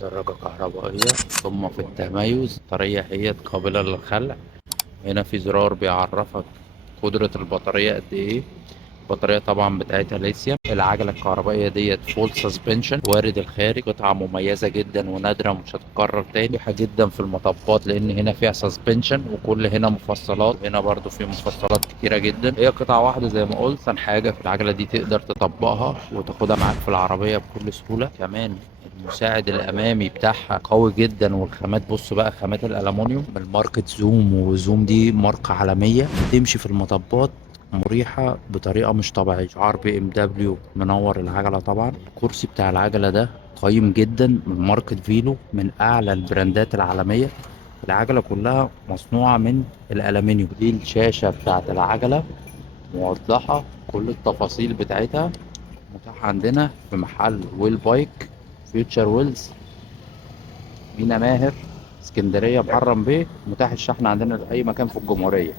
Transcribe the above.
دراجة كهربائية قمة في التميز، طرية هي قابلة للخلع. هنا في زرار بيعرفك قدرة البطارية قد ايه. البطارية طبعا بتاعتها ليثيوم. العجلة الكهربائية ديت فول سسبنشن وارد الخارج، قطعة مميزة جدا ونادرة ومش هتتكرر تاني، مريحة جدا في المطبات لأن هنا فيها سسبنشن وكل هنا مفصلات، هنا برضو في مفصلات كتيرة جدا. هي قطعة واحدة زي ما قلت. أحسن حاجة في العجلة دي تقدر تطبقها وتاخدها معاك في العربية بكل سهولة. كمان المساعد الامامي بتاعها قوي جدا، والخامات بص بقى، خامات الالومنيوم من ماركة زوم، وزوم دي ماركة عالمية. تمشي في المطبات مريحة بطريقة مش طبيعية. شعار بي ام دبليو منور العجلة. طبعا الكرسي بتاع العجلة ده قيم جدا، من ماركة فيلو، من أعلى البراندات العالمية. العجلة كلها مصنوعة من الألمنيوم. دي الشاشة بتاعت العجلة موضحة كل التفاصيل بتاعتها. متاح عندنا في محل ويل بايك فيوتشر ويلز، مينا ماهر، اسكندرية، محرم بيه. متاح الشحن عندنا في أي مكان في الجمهورية.